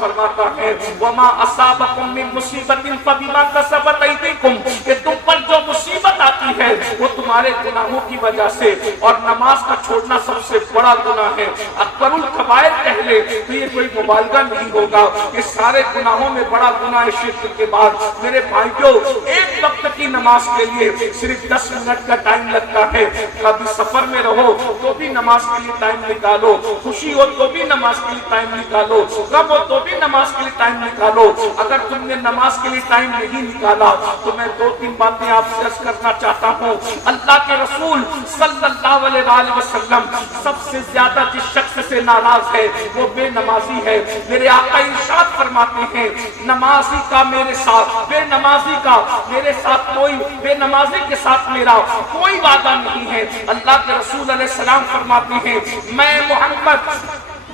فرماتا ہے وما اصابکم من مصیبت فبما کسبت ایدیکم، کہ تم پر جو مصیبت آتی ہے وہ تمہارے گناہوں کی وجہ سے، اور نماز کا چھوڑنا سب سے بڑا گناہ ہے۔ اکبر الکبائر کہہ لے تو یہ کوئی مبالغہ نہیں ہوگا، یہ سارے گناہوں میں بڑا گناہ شرک کے بعد۔ میرے بھائیوں، ایک وقت کی نماز کے لیے صرف 10 منٹ کا ٹائم لگتا ہے۔ کبھی سفر میں رہو تو بھی نماز کے لیے ٹائم نکالو، خوشی ہو تو بھی نماز کے لیے ٹائم نکالو، غم ہو تو بھی نماز کے لیے ٹائم نکالو۔ اگر تم نے نماز کے لیے ٹائم نہیں نکالا تو میں 2-3 باتیں آپ سے عرض کرنا چاہتا ہوں۔ اللہ کے رسول صلی اللہ علیہ وآلہ وسلم سب سے زیادہ جس شخص سے ناراض ہے وہ بے نمازی ہے۔ میرے آقا ارشاد فرماتے ہیں نمازی کا میرے ساتھ، بے نمازی کا میرے ساتھ کوئی، بے نمازی کے ساتھ میرا کوئی وعدہ نہیں ہے۔ اللہ کے رسول علیہ السلام فرماتے ہیں میں محمد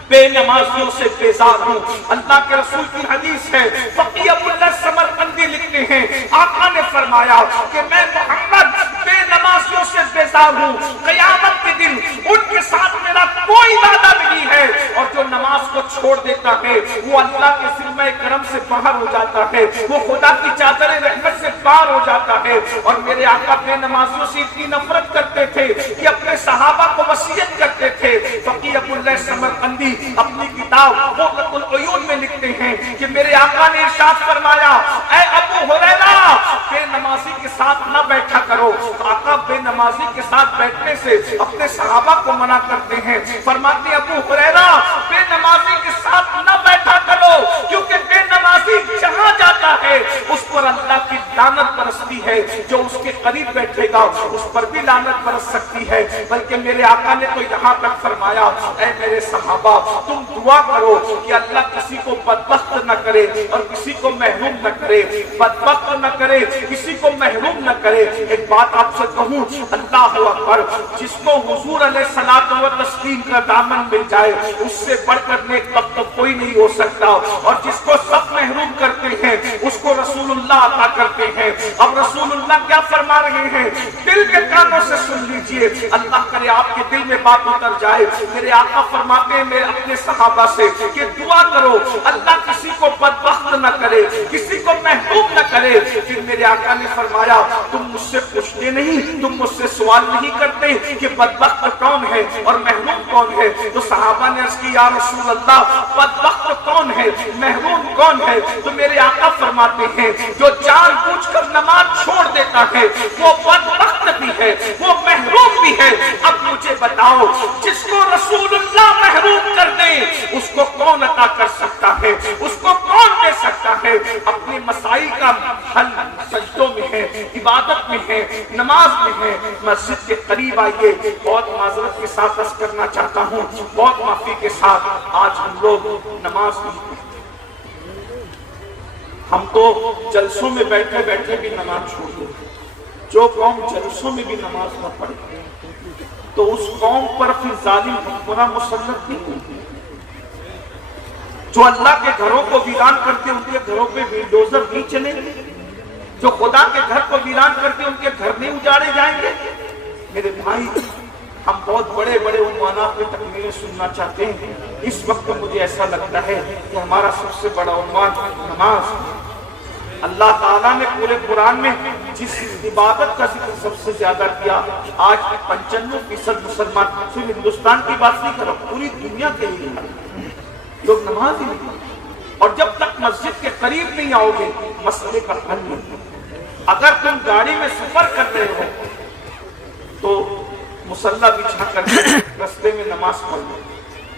بے نمازیوں سے بیزار ہوں۔ اللہ کے رسول کی حدیث ہے، فقی ابو اللہ سمرقندی لکھتے ہیں آقا نے فرمایا کہ میں محمد بے نمازیوں سے بیزار ہوں، قیامت کے دن ان کے ساتھ میرا کوئی وعدہ نہیں ہے، اور جو نماز کو چھوڑ دیتا ہے وہ اللہ کے ذمہ کرم سے باہر ہو جاتا ہے، وہ خدا کی چادر رحمت سے باہر ہو جاتا ہے۔ اور میرے آقا بے نمازیوں سے اتنی نفرت کرتے تھے کہ اپنے صحابہ کو وصیت کرتے تھے۔ فقی ابو اللہ سمرقندی اپنی کتاب قرۃ العیون میں لکھتے ہیں کہ میرے آقا نے ارشاد فرمایا اے ابو ہریرہ بے نمازی کے ساتھ نہ بیٹھا کرو۔ آقا بے نمازی کے ساتھ بیٹھنے سے اپنے صحابہ کو منع کرتے ہیں، فرماتے ہیں ابو ہریرہ بے نمازی کے ساتھ نہ بیٹھا کرو، کیونکہ بے نمازی جہاں جاتا ہے اس پر اللہ کی لعنت برستی ہے، جو اس کے قریب بیٹھے گا اس پر بھی لعنت برس سکتی ہے۔ بلکہ میرے آقا نے تو یہاں تک فرمایا اے میرے صحابہ تم دعا کرو کہ اللہ کسی کو بدبخت نہ کرے اور کسی کو محروم نہ کرے، بدبخت نہ کرے کسی کو محروم نہ کرے۔ ایک بات آپ سے کہوں، اللہ اکبر، جس کو حضور علیہ الصلوۃ والتسلیم کا دامن مل جائے اس سے بڑھ کر نیک وقت کوئی نہیں ہو سکتا، اور جس کو سب محروم کرتے ہیں اس کو رسول اللہ عطا کرتے ہیں۔ اب رسول اللہ کیا فرما رہے ہیں، دل کے کانوں سے سن لیجئے، اللہ کرے آپ کے دل میں بات اتر جائے۔ میرے آقا فرماتے ہیں میرے اپنے صحابہ سے کہ دعا کرو اللہ کسی کو بدبخت نہ کرے، کسی کو محروم نہ کرے۔ پھر میرے آقا نے فرمایا تم مجھ سے پوچھتے نہیں، تم مجھ سے سوال نہیں کرتے کہ بدبخت کون ہے اور محروم کون ہے؟ تو صحابہ نے عرض کی یا رسول اللہ بدبخت کون ہے، محروم کون ہے؟ تو میرے آقا فرماتے ہیں جو جان بوجھ کر نماز چھوڑ دیتا ہے وہ بدبخت بھی ہے، وہ محروم بھی ہے۔ اب مجھے بتاؤ جس کو رسول اللہ محروم کر دے اس کو کون عطا کر سکتا ہے، اس کو کون دے سکتا ہے؟ اپنے مسائل کا حل سجدوں میں ہے، عبادت میں ہے، نماز میں ہے۔ مسجد کے قریب آئیے، بہت معذرت کے ساتھ عرض کرنا چاہتا ہوں، بہت معافی کے ساتھ، آج ہم لوگ نماز نہیں، ہم تو جلسوں میں بیٹھے بیٹھے بھی نماز چھوڑ دیں۔ جو قوم جلسوں میں بھی نماز نہ پڑھے تو اس قوم پر پھر ظالم حکمراں مسلط نہیں ہوتے۔ جو اللہ کے گھروں کو ویران کرتے ان کے گھروں پہ بلڈوزر نہیں چلے، جو خدا کے گھر کو ویران کرتے ان کے گھر نہیں اجاڑے جائیں گے۔ میرے بھائی ہم بہت بڑے بڑے عنوانات پہ تقریریں سننا چاہتے ہیں، اس وقت مجھے ایسا لگتا ہے کہ ہمارا سب سے بڑا عنوان نماز۔ اللہ تعالیٰ نے پورے قرآن میں جس عبادت کا ذکر سب سے زیادہ کیا، آج 95% مسلمان، صرف ہندوستان کی بات نہیں کر رہا، پوری دنیا کے لیے لوگ نماز ہی نہیں، اور جب تک مسجد کے قریب نہیں آؤ گے مسئلے کا حل نہیں۔ اگر تم گاڑی میں سفر کر رہے ہو تو مصلی بچھا کر رستے میں نماز پڑھ لو،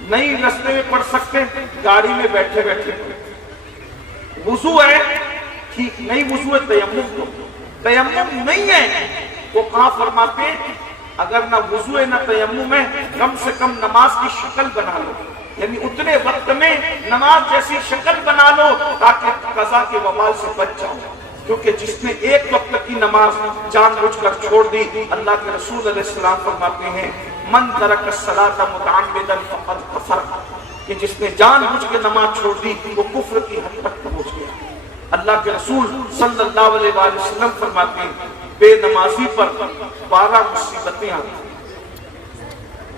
نہیں رستے میں پڑھ سکتے گاڑی میں بیٹھے بیٹھے۔ وضو ہے ٹھیک، نہیں وضو ہے تیمم لو، تیمم نہیں ہے وہ کہاں فرماتے ہیں اگر نہ وضو ہے نہ تیمم ہے کم سے کم نماز کی شکل بنا لو، یعنی اتنے وقت میں نماز جیسی شکل بنا لو تاکہ قضا کے وبال سے بچ جاؤ۔ کیونکہ جس نے ایک وقت کی نماز جان بوجھ کر چھوڑ دی، اللہ کے رسول علیہ السلام فرماتے ہیں من ترک الصلاۃ متعمدا فقد کفر، کہ جس نے جان بوجھ کے نماز چھوڑ دی وہ کفر کی حد تک پہنچ گیا۔ اللہ کے رسول صلی اللہ علیہ وآلہ وسلم فرماتے ہیں بے نمازی پر 12 مصیبتیں آتی ہیں،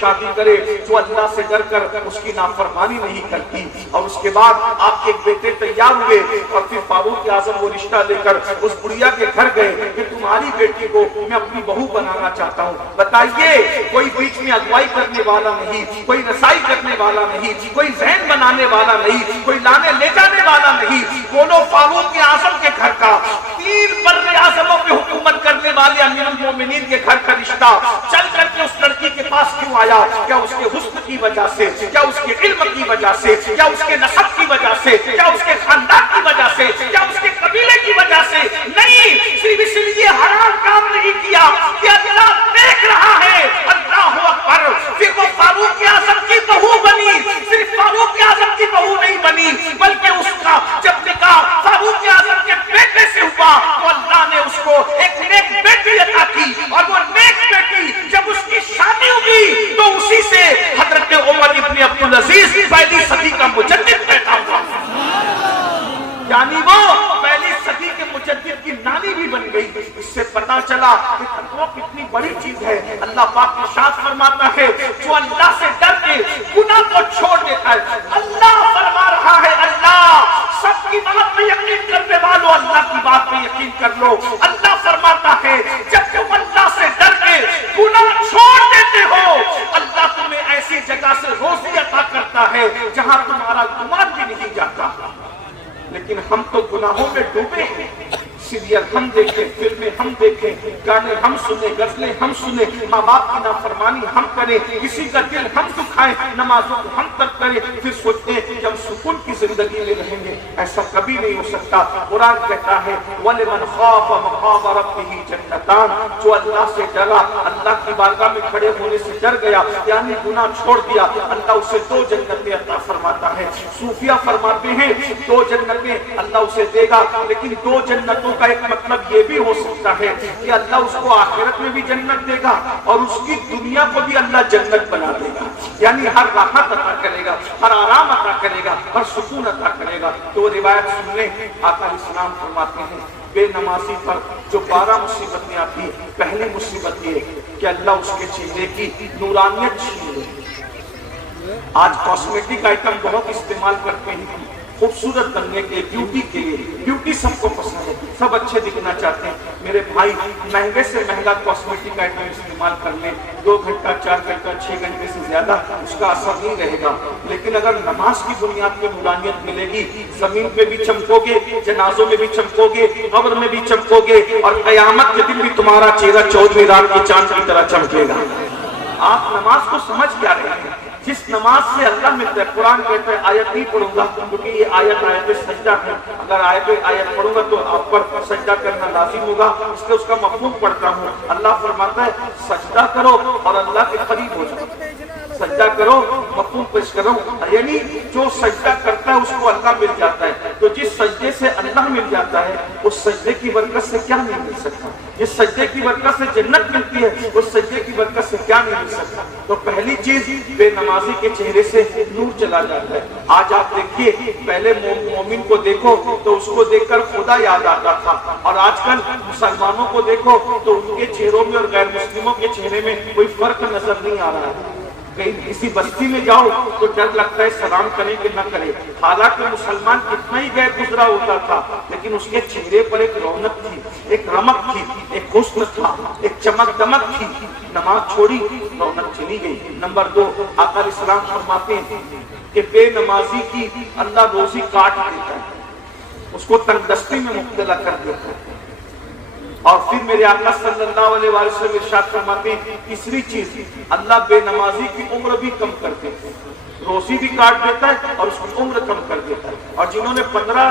شادی کرے جو اللہ سے ڈر کر اس کی نافرمانی نہیں کرتی؟ اور اس کے بعد آپ کے ایک بیٹے تیار ہوئے اور پھر فاروق اعظم وہ رشتہ لے کر اس بڑھیا کے گھر گئے کہ تمہاری بیٹی کو میں اپنی بہو بنانا چاہتا ہوں. بتائیے کوئی بیچ میں اگوائی کرنے والا نہیں, کوئی رسائی کرنے والا نہیں, کوئی ذہن بنانے والا نہیں, کوئی لانے لے جانے والا نہیں. بولو فاروق اعظم کے گھر کا, 3 بر اعظموں پہ حکومت کرنے والے امیر المومنین کے گھر کا رشتہ چل کر کے اس لڑکی کے پاس کیوں آیا؟ کیا اس کے حسن کی وجہ سے, کیا اس کے علم کی وجہ سے, کیا اس کے نسب کی وجہ سے, کیا اس کے خاندان کی وجہ سے, کیا اس کے قبیلے کی وجہ سے؟ نہیں, صرف اس لیے حرام کام نہیں کیا کہ اللہ دیکھ رہا ہے. اللہ اکبر. پھر وہ فاروق اعظم کی بہو بنی. صرف فاروق اعظم کی بہو نہیں بنی بلکہ اس کا جب نکاح فاروق اعظم کے بیٹے سے ہوا تو اللہ نے اس کو ایک نیک بیٹی عطا کی, اور وہ نیک بیٹی جب اس کی شادی ہوئی تو اسی سے حضرت عمر ابن عبدالعزیز پہلی صدی کا مجدد پیدا ہوا. یعنی وہ پہلی صدی کے مجدد کی نانی بھی بن گئی. اس سے پتا چلا کہ تقویٰ کتنی بڑی چیز ہے. اللہ پاک ارشاد فرماتا ہے جو اللہ سے ڈر کے گناہ کو چھوڑ دیتا ہے, اللہ فرما رہا ہے, اللہ سب کی بات پہ یقین کرنے والوں اللہ کی بات پہ یقین کر لو. اللہ فرماتا ہے جب تم اللہ سے ڈر کے گناہ چھوڑ دیتے ہو اللہ تمہیں ایسی جگہ سے روزی عطا کرتا ہے جہاں تمہارا گمان بھی نہیں جاتا. لیکن ہم تو گناہوں میں ڈوبے ہیں. سیریل ہم دیکھیں, فلمیں ہم دیکھیں, گانے ہم سنیں, غزلیں ہم سنیں, ماں باپ کی نافرمانی ہم کریں, کسی کا دل ہم دکھائیں, نمازوں کو ہم ترک کریں, پھر سوچتے ہیں کہ ہم سکون کی زندگی میں رہیں گے. ایسا کبھی نہیں ہو سکتا. قرآن کہتا ہے وَلِمَنْ خَافَ مَقَامَ رَبِّهِ جَنَّتَانِ, جو اللہ سے ڈرا, اللہ کی بارگاہ میں کھڑے ہونے سے ڈر گیا, یعنی گناہ چھوڑ دیا, اللہ اسے 2 جنتیں عطا فرماتا ہے. صوفیہ فرماتے ہیں 2 جنتیں اللہ اسے دے گا, لیکن 2 جنتوں کا ایک مطلب یہ بھی ہو سکتا ہے کہ اللہ اس کو آخرت میں بھی جنت دے گا اور اس کی دنیا کو بھی اللہ جنت بنا دے گا. یعنی ہر راحت عطا کرے گا, ہر آرام عطا کرے گا, ہر سکون عطا کرے گا. تو وہ روایت سن لیں. آقا علیہ السلام فرماتے ہیں بے نمازی پر جو 12 مصیبتیں آتی ہیں, پہلی مصیبت یہ کہ اللہ اس کے چہرے کی نورانیت چھین لے. آج کاسمیٹک آئٹم بہت استعمال کرتے ہیں خوبصورت بننے کے, بیوٹی کے لیے. بیوٹی سب کو پسند ہے, سب اچھے دکھنا چاہتے ہیں. میرے بھائی مہنگے سے مہنگا کاسمیٹک آئٹم استعمال کر لیں, 2 گھنٹہ 4 گھنٹہ 6 گھنٹے سے زیادہ اس کا اثر نہیں رہے گا. لیکن اگر نماز کی بنیاد پہ نورانیت ملے گی, زمین پہ بھی چمکو گے, جنازوں میں بھی چمکو گے, قبر میں بھی چمکو گے, اور قیامت کے دن بھی تمہارا چہرہ 14ویں رات کی چاند کی طرح چمکے گا. آپ نماز کو سمجھ کیا رہے ہیں؟ جس نماز سے اللہ ملتا ہے. قرآن کہتا ہے آیت نہیں پڑھوں گا کیونکہ یہ آیت سجدہ ہے. اگر آیت پڑھوں گا تو آپ پر سجدہ کرنا لازم ہوگا, اس لیے اس کا مفہوم پڑھتا ہوں. اللہ فرماتا ہے سجدہ کرو اور اللہ کے قریب ہو جاؤ. سجدہ کرو, مفہوم پیش کرو, یعنی جو سجدہ کرتا ہے اس کو اللہ مل جاتا ہے. تو جس سجدے سے اللہ مل جاتا ہے اس سجدے کی برکت سے کیا نہیں مل سکتا؟ جس سجدے کی برکت سے جنت ملتی ہے اس سجدے کی برکت سے کیا نہیں مل سکتا؟ تو پہلی چیز بے نمازی کے چہرے سے نور چلا جاتا ہے. آج آپ دیکھیے, پہلے مومن کو دیکھو تو اس کو دیکھ کر خدا یاد آتا تھا, اور آج کل مسلمانوں کو دیکھو تو ان کے چہروں میں اور غیر مسلموں کے چہرے میں کوئی فرق نظر نہیں آ رہا ہے. کہیں کسی بستی میں جاؤ تو ڈر لگتا ہے سلام کریں کہ نہ کریں. حالانکہ مسلمان کتنا ہی غیر گزرا ہوتا تھا لیکن اس کے چہرے پر ایک رونق تھی, ایک رمق تھی, ایک حسن تھا, ایک چمک دمک تھی. نماز چھوڑی, رونق چلی گئی. نمبر 2, آقا علیہ السلام فرماتے ہیں کہ بے نمازی کی اللہ روزی کاٹ دیتا ہے, اس کو تنگدستی میں مبتلا کر دیتا ہے. اور پھر میرے آقا صلی اللہ علیہ وسلم ارشاد فرماتے ہیں تیسری چیز, اللہ بے نمازی کی عمر بھی کم کر دیتا ہے. روزی بھی کاٹ دیتا ہے اور اس کی عمر کم کر دیتا ہے. اور جنہوں نے 15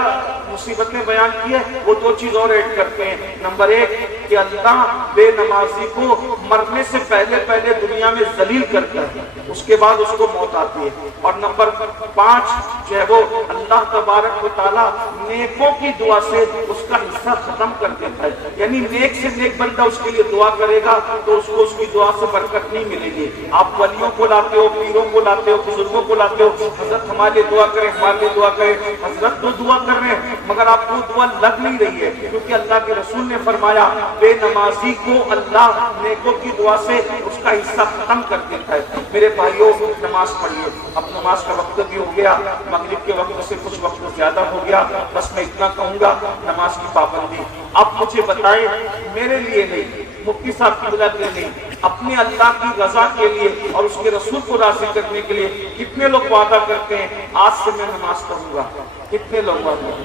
مصیبتیں بیان کی ہے وہ 2 چیز اور ایڈ کرتے ہیں. نمبر 1 کہ اللہ بے نمازی کو مرنے سے پہلے دنیا میں ذلیل کرتا ہے, اس کے بعد اس کو موت آتی ہے. اور نمبر 5 جو ہے وہ اللہ تبارک و تعالیٰ نیکوں کی دعا سے اس کا حصہ ختم کر دیتا ہے. یعنی نیک سے نیک بندہ اس کے لیے دعا کرے گا تو اس کو اس کی دعا سے برکت نہیں ملے گی. آپ ولیوں کو لاتے ہو, پیروں کو لاتے ہو, بزرگوں کو لاتے ہو, حضرت ہمارے لیے دعا کریں, ہمارے لیے دعا کریں. حضرت تو دعا کر رہے ہیں مگر آپ کو دعا لگ نہیں رہی ہے, کیونکہ اللہ کے رسول نے فرمایا بے نمازی کو اللہ نیکوں کی دعا سے اس کا حصہ ختم کر دیتا ہے۔ میرے بھائیوں، نماز پڑھیے۔ اب نماز کا وقت بھی ہو گیا، مغرب کے وقت سے کچھ وقت زیادہ ہو گیا، بس میں اتنا کہوں گا، نماز کی پابندی۔ اب مجھے بتائیں، میرے لیے نہیں، مفتی صاحب کی وجہ سے نہیں، اپنے اللہ کی رضا کے لیے اور اس کے رسول کو راضی کرنے کے لیے کتنے لوگ وعدہ کرتے ہیں آج سے میں نماز پڑھوں گا؟ کتنے لوگ وعدہ؟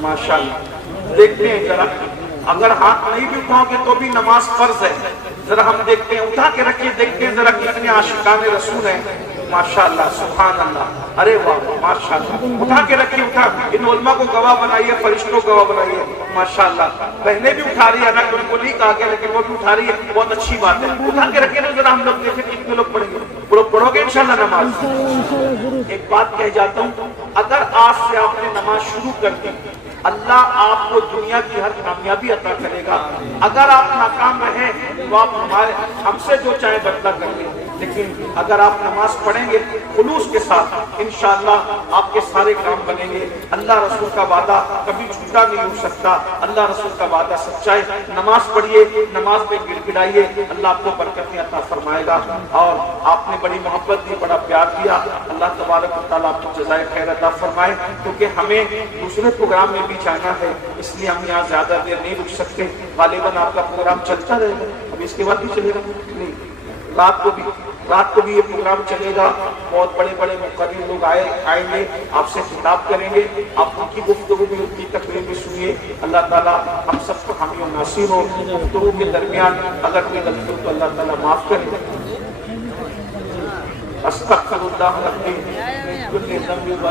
ماشاءاللہ، دیکھتے ہیں ذرا، اگر ہاتھ نہیں بھی اٹھاؤ گے تو بھی نماز فرض ہے۔ ذرا ہم دیکھتے ہیں، اٹھا کے رکھیے، دیکھتے ہیں ذرا کتنے عاشقان رسول ہیں۔ ماشاءاللہ، سبحان اللہ، ارے واہ، ماشاءاللہ، اٹھا کے رکھیے، اٹھا، ان علماء کو گواہ بنائیے، فرشتوں کو گواہ بنائیے۔ ماشاءاللہ، بہنیں بھی اٹھا رہی ہے، نہ ان کو نہیں کہا گیا لیکن وہ بھی اٹھا رہی ہے، بہت اچھی بات ہے۔ اٹھا کے رکھیے، ذرا ہم لوگ دیکھیں کتنے لوگ پڑھیں گے۔ پڑھو گے انشاءاللہ نماز؟ ایک بات کہہ جاتا ہوں، اگر آج سے آپ نے نماز شروع کر دی، اللہ آپ کو دنیا کی ہر کامیابی عطا کرے گا۔ اگر آپ ناکام رہے تو آپ ہم سے جو چاہے بدلہ کر لیں، لیکن اگر آپ نماز پڑھیں گے خلوص کے ساتھ، انشاءاللہ آپ کے سارے کام بنیں گے۔ اللہ رسول کا وعدہ کبھی جھوٹا نہیں ہو سکتا، اللہ رسول کا وعدہ سچا ہے۔ نماز پڑھیے، نماز میں گڑ گڑائیے، اللہ آپ کو برکتیں عطا فرمائے گا۔ اور آپ نے بڑی محبت دی، بڑا پیار دیا، اللہ تبارک و تعالیٰ آپ کو جزائے خیر عطا فرمائے، کیونکہ ہمیں دوسرے پروگرام میں بھی جانا ہے، اس لیے ہم یہاں زیادہ دیر نہیں رک سکتے۔ غالباً آپ کا پروگرام چلتا رہے گا، اب اس کے بعد بھی چلے گا؟ نہیں، رات کو بھی یہ پروگرام چلے گا۔ بہت بڑے بڑے مقرر لوگ آئیں گے، آپ سے خطاب کریں گے، آپ ان کی گفتگو بھی، ان کی تقریر بھی سنیے۔ اللہ تعالیٰ ہم سب کو حامی و ناصر ہو۔ گفتگو کے درمیان اگر کوئی غلطی ہو تو اللہ تعالیٰ معاف کرے۔ استغفر اللہ ربی من کل ذنب و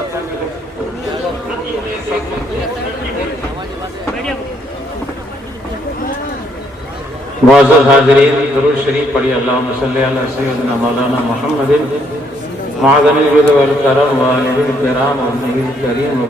معزز حاضرین، درود شریف پڑھی۔ اللہم صلی علی سیدنا مولانا محمد معدن الجود والکرم وآلہ الکرام وآلہ الکریم۔